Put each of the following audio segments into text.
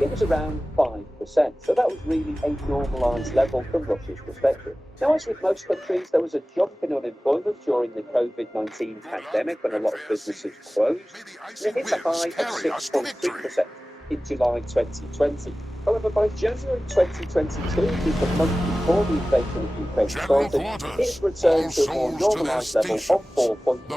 it was around 5%. So that was really a normalised level from Russia's perspective. Now, as with most countries, there was a jump in unemployment during the COVID-19 pandemic when a lot of businesses closed, and it hit a high of 6.3% in July 2020. However, by January 2022, the month before the invasion of Ukraine started, it returned to a more normalised level of 4.4%.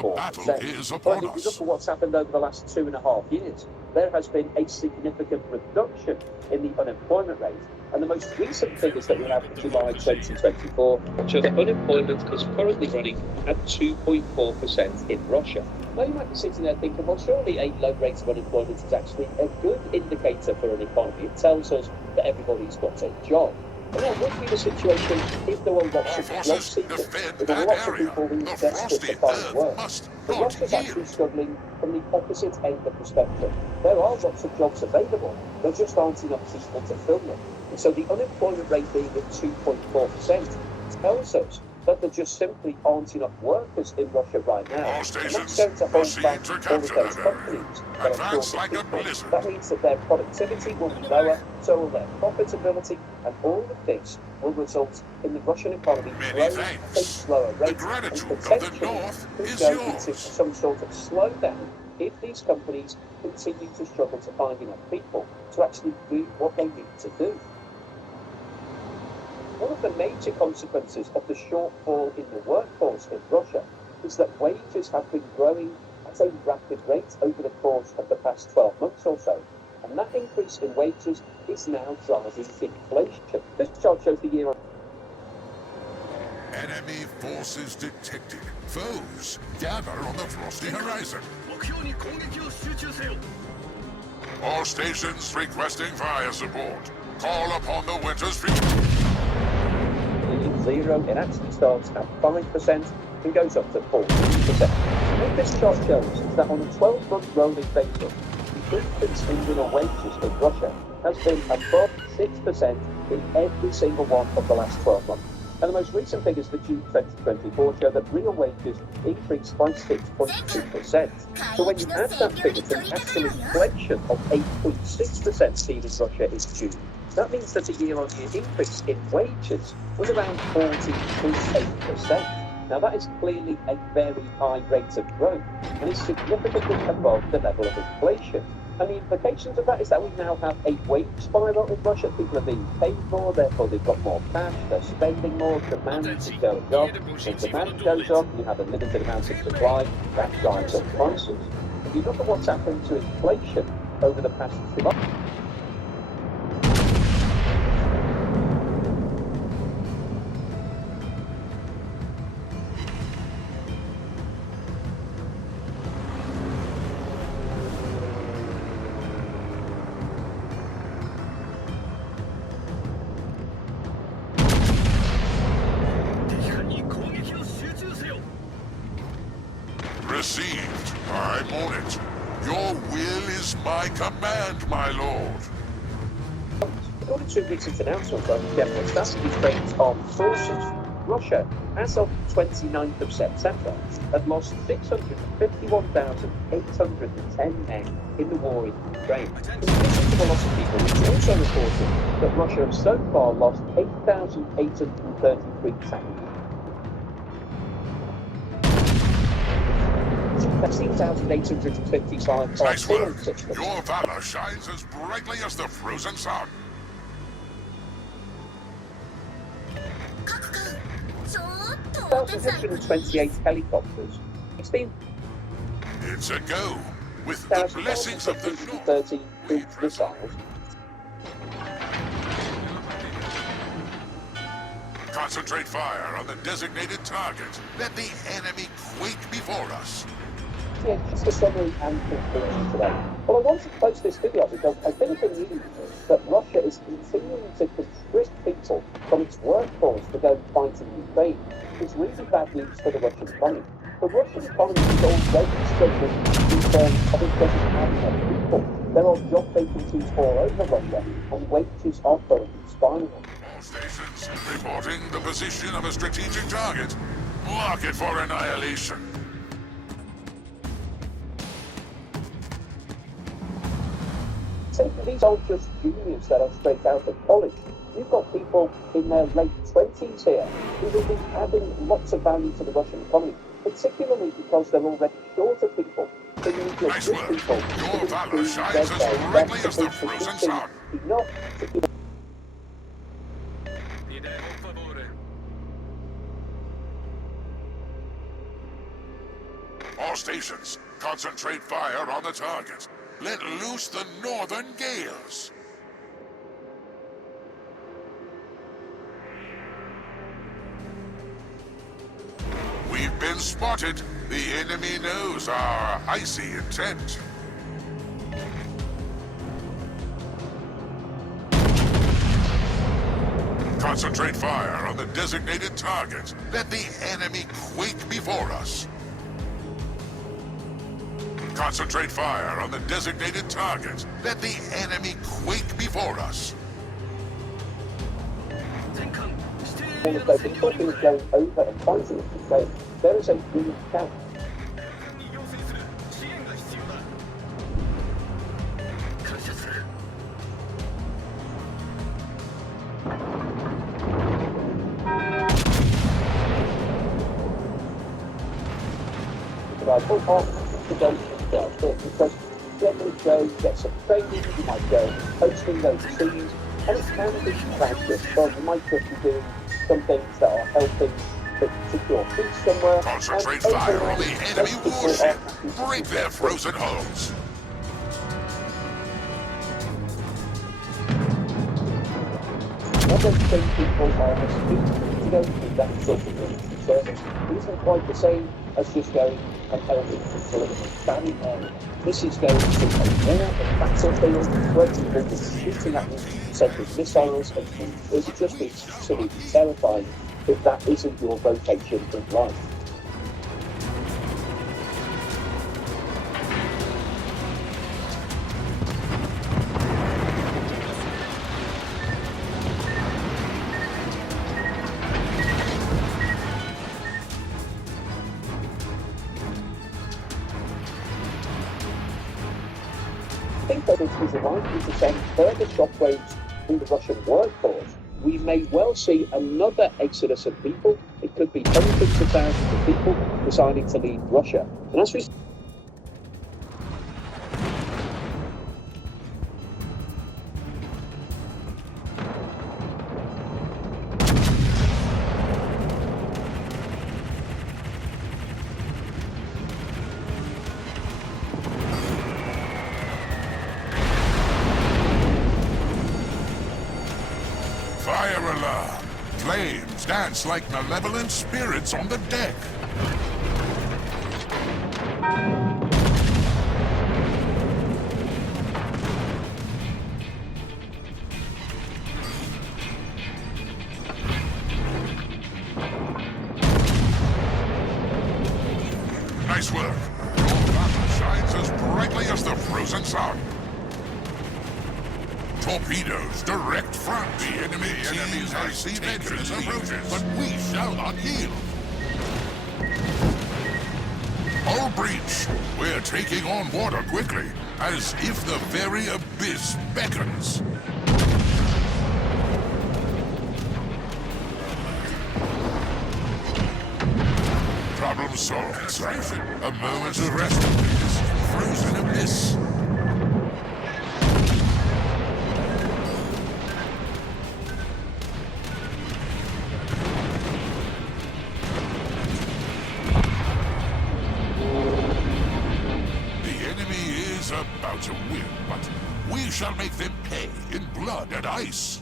But if you look at what's happened over the last 2.5 years, there has been a significant reduction in the unemployment rate. And the most recent figures that we have for July 2024 show that unemployment is currently running at 2.4% in Russia. Now, you might be sitting there thinking, well, surely a low rate of unemployment is actually a good indicator for an economy. It tells us that everybody's got a job. And that would be the situation if there were lots of job seekers, if there were lots of people who were desperate to find work. But Russia's actually struggling from the opposite end of the spectrum. There are lots of jobs available, there just aren't enough people to fill them. And so the unemployment rate being at 2.4% tells us that there just simply aren't enough workers in Russia right now. And that's going to hold back all of those companies that are short of people. That means that their productivity will be lower, so will their profitability, and all of this will result in the Russian economy growing at a slower rate and potentially could go into some sort of slowdown if these companies continue to struggle to find enough people to actually do what they need to do. One of the major consequences of the shortfall in the workforce in Russia is that wages have been growing at a rapid rate over the course of the past 12 months or so. And that increase in wages is now driving inflation. This chart shows the year on. Enemy forces detected. Foes gather on the frosty horizon. All stations requesting fire support. Call upon the winter's fury. Zero, it actually starts at 5% and goes up to 14%. What this chart shows is that on a 12-month rolling basis, the increase in real wages in Russia has been above 6% in every single one of the last 12 months. And the most recent figures for June 2024 show that real wages increased by 6.2%. So when you add that figure to the actual inflation of 8.6% seen in Russia in June, that means that the year-on-year increase in wages was around 14.8%. Now that is clearly a very high rate of growth and is significantly above the level of inflation. And the implications of that is that we now have a wage spiral in Russia. People are being paid more, therefore they've got more cash, they're spending more, demand is going up. When demand goes up, you have a limited amount of supply, that drives up prices. If you look at what's happened to inflation over the past 2 months, Received. I'm on it. Your will is my command, my lord. according to a recent announcement by the General Staff of Ukraine's Armed Forces, Russia, as of 29th of September, had lost 651,810 men in the war in Ukraine. In addition to the loss of people, it's also reported that Russia has so far lost 8,833 tanks. 16,855 Nice work. artillery systems. Your valor shines as brightly as the frozen sun. 1,128 helicopters. 16,030 It's a go. With the blessings of the Lord. cruise missiles. Concentrate fire on the designated target. Let the enemy quake before us. Yeah, just a summary and conclusion today. Well, I wanted to post this video because I think the news that Russia is continuing to constrict people from its workforce to go and fight in Ukraine is really bad news for the Russian economy. The Russian economy is already struggling in terms of it doesn't have enough people. There are job vacancies all over Russia and wages are currently spiraling. All stations reporting the position of a strategic target. Mark it for annihilation. So these aren't just juniors that are straight out of college. You've got people in their late 20s here who will be adding lots of value to the Russian economy, particularly because they're already short of people. So you need your Nice good work. people Your to valor do shines their as very brightly best as the to frozen produce sun. enough to keep All stations, concentrate fire on the target. Let loose the northern gales. We've been spotted. The enemy knows our icy intent. Concentrate fire on the designated target. Let the enemy quake before us. Concentrate fire on the designated target. Let the enemy quake before us. all of those people who are going over and fighting it to say there is a green camp. I put on to go because generally go get some training, you might go hosting those teams, and it can be practice, but you might just be doing some things that are helping to secure peace somewhere. Concentrate fire on the enemy warship. Break their frozen hulls. I don't think people are as to go through that sort of military service. It isn't quite the same as just going and helping people in a family area. This is going to a war, a battlefield, where people will be shooting at you, sending missiles, and it would just be absolutely terrifying if that isn't your vocation in life. I think that it is likely to send further shockwaves through the Russian workforce. We may well see another exodus of people. It could be hundreds of thousands of people deciding to leave Russia. And as we Fire alarm! Flames dance like malevolent spirits on the deck. Nice work. Your battle shines as brightly as the frozen sun. Torpedoes, direct front. The enemy's icy vengeance approaches, but we shall not yield. Hull breach. We're taking on water quickly, as if the very abyss beckons. Problem solved, sir. A moment's of rest in this frozen abyss. About to win, but we shall make them pay in blood and ice.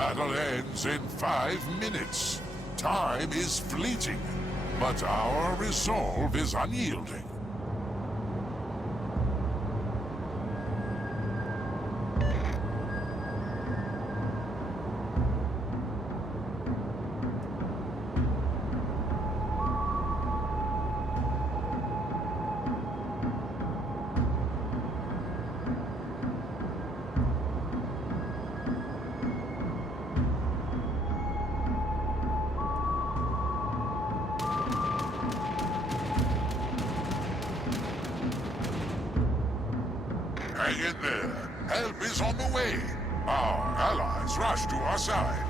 battle ends in 5 minutes. Time is fleeting, but our resolve is unyielding. Hang in there. Help is on the way. Our allies rush to our side.